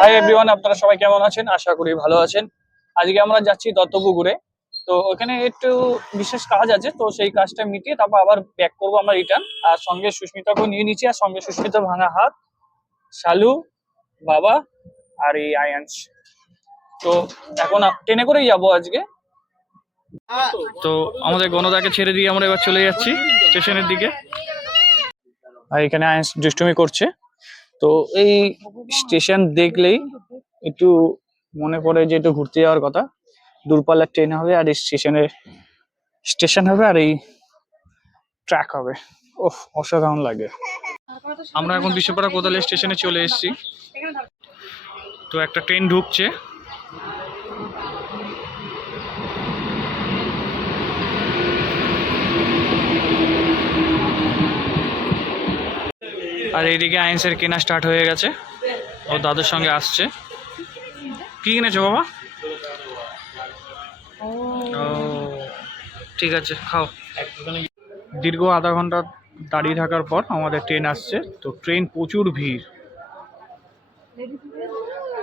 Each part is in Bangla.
হাই এভরিওয়ান আপনারা সবাই কেমন আছেন? আশা করি ভালো আছেন। আজকে আমরা যাচ্ছি দত্তপুকুরে। তো ওখানে একটু বিশেষ কাজ আছে, তো সেই কাজটা মিটিয়ে তারপর আবার ব্যাক করব আমরা রিটার্ন আর সঙ্গে সুস্মিতাকেও নিয়ে নিচ্ছি, আর সঙ্গে সুস্মিতা ভাঙা হাত, শালু, বাবা, আর এই আয়াংশ তো এখন ট্রেনে করেই যাব আজকে। তো আমাদের গণদাকে ছেড়ে দিয়ে আমরা এবার চলে যাচ্ছি স্টেশনের দিকে। আর এখানে আয়াংশ দুষ্টুমি করছে। তো এই স্টেশন দেখলেই একটু মনে পড়ে যে একটু ঘুরতে যাওয়ার কথা। দূরপাল্লার ট্রেন হবে আর এই স্টেশনে স্টেশন হবে আর এই ট্র্যাক হবে। ওহ অসাধারণ লাগে। আমরা এখন বিশ্বপাড়া কোদালে স্টেশনে চলে এসেছি। তো একটা ট্রেন ঢুকছে। আর এইদিকে আইন্সের কেনা স্টার্ট হয়ে গেছে। ও দাদুর সঙ্গে আসছে। কি কিনেছো বাবা? ঠিক আছে, খাও। দীর্ঘ আধা ঘণ্টা দাঁড়িয়ে থাকার পর আমাদের ট্রেন আসছে। তো ট্রেন প্রচুর ভিড়।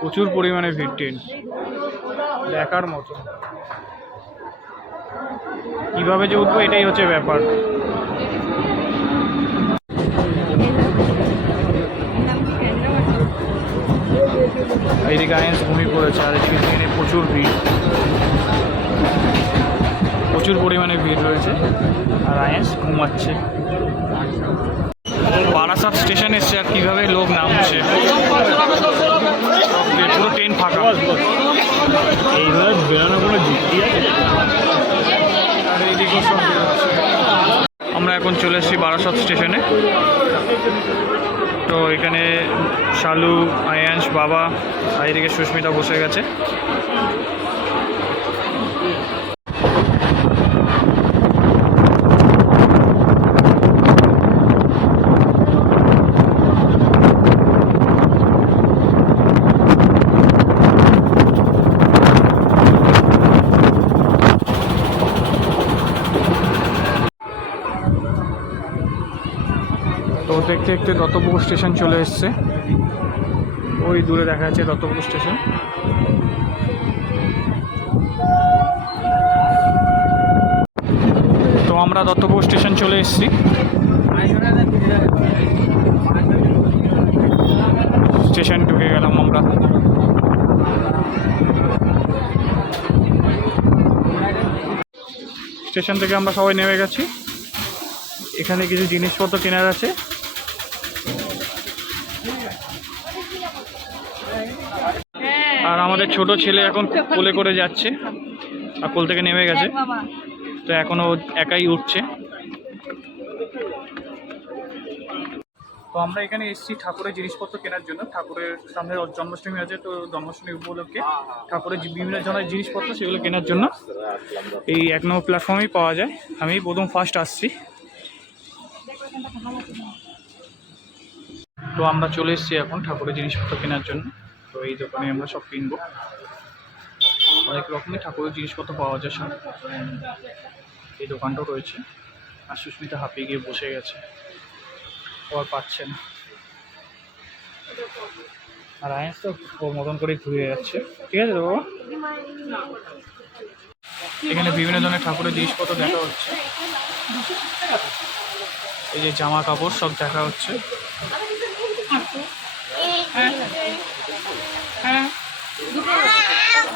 প্রচুর পরিমাণে ভিড় ট্রেন। দেখার মতো। কীভাবে যে উঠবো এটাই হচ্ছে ব্যাপার। এইদিকে আইন্স ঘুমিয়ে পড়েছে আর এই ট্রেনে প্রচুর ভিড়। প্রচুর পরিমাণে ভিড় রয়েছে আর আইএস ঘুমাচ্ছে। বারাসাত স্টেশন এসছে আর কীভাবে লোক নামছে? পুরো ট্রেন ফাঁকা। এইভাবে বেরোনো কোনো যুক্তি আছে? আর এইদিকেও সব আমরা এখন চলে এসেছি বারাসাত স্টেশনে। তো এখানে শালু আয়াংশ বাবা আইরিকে সুস্মিতা বসে গেছে তো দেখতে দেখতে দত্তপুকুর স্টেশন চলে এসছে। ওই দূরে দেখা যাচ্ছে দত্তপুকুর স্টেশন। তো আমরা দত্তপুকুর স্টেশন চলে এসেছি। স্টেশন ঢুকে গেলাম আমরা। স্টেশন থেকে আমরা সবাই নেমে গেছি। এখানে কিছু জিনিসপত্র কেনার আছে। আমাদের ছোট ছেলে এখন কোলে করে যাচ্ছে আর কোল থেকে নেমে গেছে। তো এখনও ও একাই উঠছে। তো আমরা এখানে এসেছি ঠাকুরের জিনিসপত্র কেনার জন্য। ঠাকুরের সামনে জন্মাষ্টমী আছে, তো জন্মাষ্টমী উপলক্ষে ঠাকুরের বিভিন্ন ধরনের জিনিসপত্র সেগুলো কেনার জন্য এই এক নম্বর প্ল্যাটফর্মেই পাওয়া যায়। আমি প্রথম ফার্স্ট আসছি। তো আমরা চলে এসেছি এখন ঠাকুরের জিনিসপত্র কেনার জন্য। তো এই দোকানে আমরা সব কিনবো। অনেক রকমের ঠাকুরের জিনিসপত্র পাওয়া যায় সব। এই দোকানটাও রয়েছে। আর সুস্মিতা হাঁপিয়ে গিয়ে বসে গেছে। আর পাচ্ছে না। আর আয়াস তো ওর মতন করে ঘুরে যাচ্ছে। ঠিক আছে বাবা? এখানে বিভিন্ন ধরনের ঠাকুরের জিনিসপত্র দেখা হচ্ছে। এই যে জামা কাপড় সব দেখা হচ্ছে।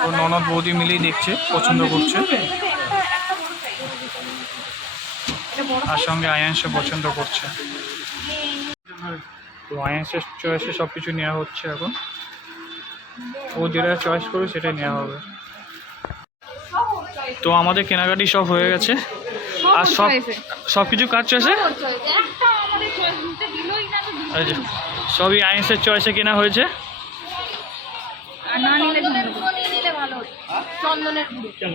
ও ননদ বৌদি মিলেই দেখছে পছন্দ করছে। আর সঙ্গে আয়াংশে পছন্দ করছে। তো আয়াংশের চয়েসে সব কিছু নেওয়া হচ্ছে এখন। ও যেটা চয়েস করবে সেটাই নেওয়া হবে। তো আমাদের কেনাকাটি সব হয়ে গেছে। আর সব সব কিছু কার চয়েসে সবই আইন্সের চয়েসে কেনা হয়েছে আর না নিলে নিলে ভালো হতো। চন্দনের গুঁড়ো। কেন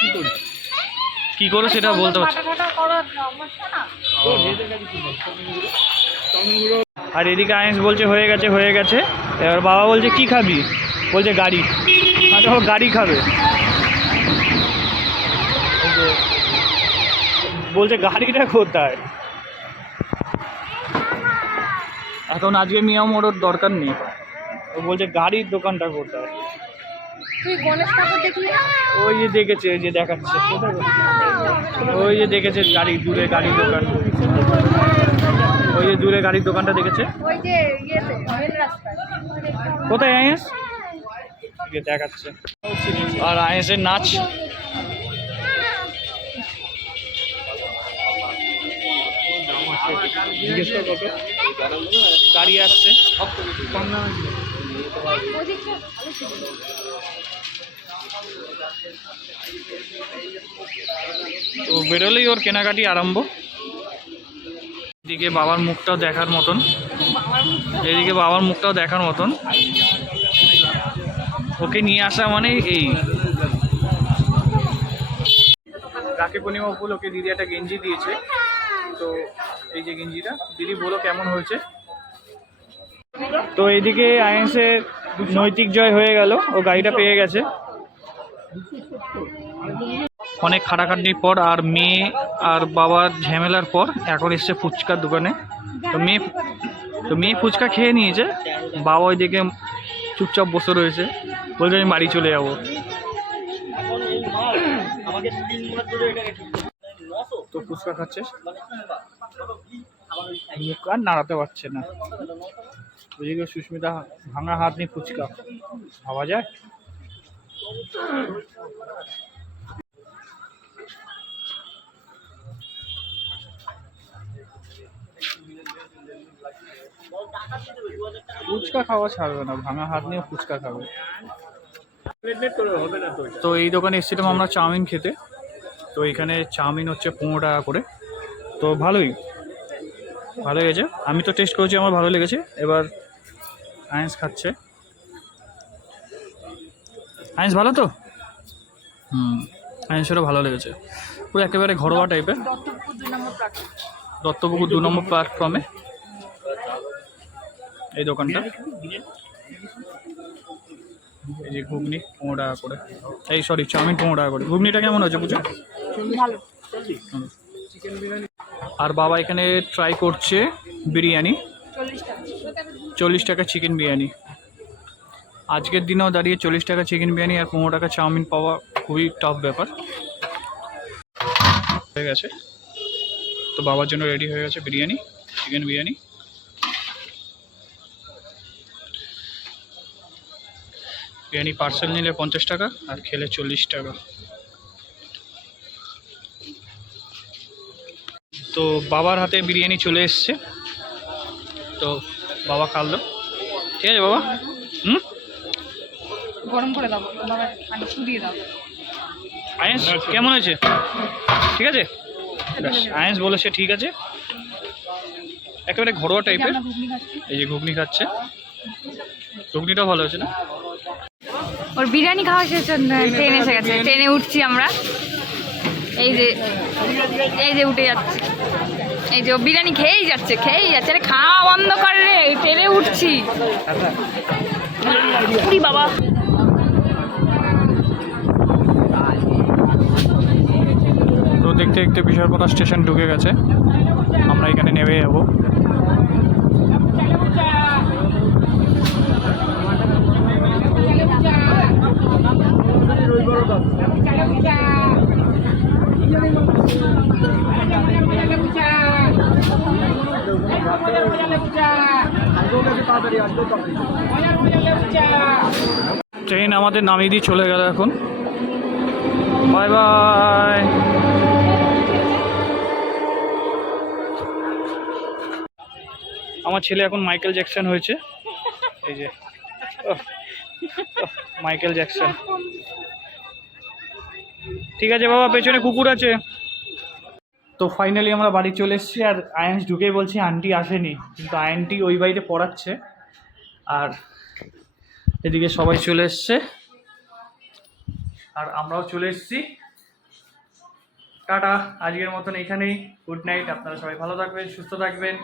কি করি কি করে সেটা বলতে পারছি আর এদিকে আইন্স বলছে হয়ে গেছে হয়ে গেছে। এবার বাবা বলছে কি খাবি? বলছে গাড়ি। আচ্ছা ও গাড়ি খাবে। বলছে গাড়িটা কোথায়? এখন আজকে মিয়া মোড়র দরকার নেই। ও ও বলছে গাড়ির দোকানটা কোথায়? তুই গণেশ ঠাকুর দেখলি? ওই যে দেখেছে ওই যে দেখাচ্ছে। ওই যে দেখেছে গাড়ি দূরে গাড়ির দোকান। ওই যে দূরে গাড়ির দোকানটা দেখেছে। ওই যে ইয়েতে মেন রাস্তায়। কোথায় আইএস? দেখাচ্ছে। আর আইএসের নাচ। জিজ্ঞেস কর কত গাড়ি আসছে। তো বেরোলেই ওর কেনাকাটি আরম্ভ। এদিকে বাবার মুখটাও দেখার মতন। এদিকে বাবার মুখটাও দেখার মতন। ওকে নিয়ে আসা মানে এই। রাখি পূর্ণিমা উপলক্ষে দিদি একটা গেঞ্জি দিয়েছে। তো এই যে গেঞ্জিটা, দিদি বলো কেমন হয়েছে? তো এইদিকে আইএনসের নৈতিক জয় হয়ে গেল, ও গাড়িটা পেয়ে গেছে। অনেক খাটাখাটির পর আর মেয়ে আর বাবার ঝামেলার পর এখন এসছে ফুচকার দোকানে। তো মেয়ে তো মেয়ে ফুচকা খেয়ে নিয়েছে, বাবা ওইদিকে চুপচাপ বসে রয়েছে, বলছে আমি বাড়ি চলে যাব। তো ফুচকা খাচ্ছে। আর নাড়াতে পারছে না। ওইদিকে সুস্মিতা, ভাঙা হাত নিয়ে ফুচকা। ভাবা যায়? ফুচকা খাওয়া ছাড়বে না, ভাঙা হাত নিয়ে ফুচকা খাবে। তো এই দোকানে এসেছিলাম আমরা চাউমিন খেতে। তো এখানে চাউমিন হচ্ছে পনেরো টাকা করে। তো ভালোই, ভালো লেগেছে। আমি তো টেস্ট করেছি, আমার ভালো লেগেছে। এবার আয়েন্স খাচ্ছে। আয়েন্স ভালো তো? হুম আয়েন্সেরও ভালো লেগেছে। পুরো একেবারে ঘরোয়া টাইপের দত্তপুকুর দু নম্বর প্ল্যাটফর্মে এই দোকানটা। এই যে ঘুগনি পনেরো টাকা করে। এই সরি চাউমিন পনেরো টাকা করে। ঘুগনিটা কেমন হয়েছে বুঝো আর বাবা এখানে ট্রাই করছে বিরিয়ানি। চল্লিশ টাকা চিকেন বিরিয়ানি। আজকের দিনেও দাঁড়িয়ে চল্লিশ টাকা চিকেন বিরিয়ানি আর পনেরো টাকা চাউমিন পাওয়া খুবই টাফ ব্যাপার। হয়ে গেছে। তো বাবার জন্য রেডি হয়ে গেছে বিরিয়ানি চিকেন বিরিয়ানি। বিরিয়ানি পার্সেল নিলে পঞ্চাশ টাকা আর খেলে চল্লিশ টাকা। তো বাবার হাতে বিরিয়ানি চলে এসছে। তো বাবা খাললো ঠিক আছে বাবা? হুম? গরম করে দাও বাবা পানি ছুটিয়ে দাও। আয়েন্স কেমন আছে? ঠিক আছে? আয়েন্স বলেছে ঠিক আছে। একেবারে ঘরোয়া টাইপের এই যে ঘুগনি খাচ্ছে। ঘুগনিটাও ভালো হয়েছে না? ওর বিরিয়ানি খাওয়া শেষ ট্রেন এসে গেছে। ট্রেনে উঠছি আমরা। এই যে এই যে উঠে যাচ্ছে। এই যে বিরিয়ানি খেয়েই যাচ্ছে খেয়েই যাচ্ছে। আরে খাওয়া বন্ধ কর রে ট্রেনে উঠছি। বাবা। তো দেখতে দেখতে বিশালপাড়া স্টেশন ঢুকে গেছে। আমরা এখানে নেমে যাব। ট্রেন আমাদের নামিয়ে দিয়ে চলে গেল এখন। Bye bye. আমার ছেলে এখন মাইকেল জ্যাকসন হয়েছে। এই যে। Michael Jackson. ঠিক আছে বাবা, পেছনে কুকুর আছে। তো ফাইনালি আমরা বাড়ি চলে এসেছি আর আয়ান্স ঢুকেই বলছি, আন্টি আসেনি। কিন্তু আয়নটি ওই বাড়িতে পড়াচ্ছে। আর এদিকে সবাই চলে এসছে। আর আমরাও চলে এসেছি। টাটা, আজকের মতন এখানেই। গুড নাইট, আপনারা সবাই ভালো থাকবেন, সুস্থ থাকবেন।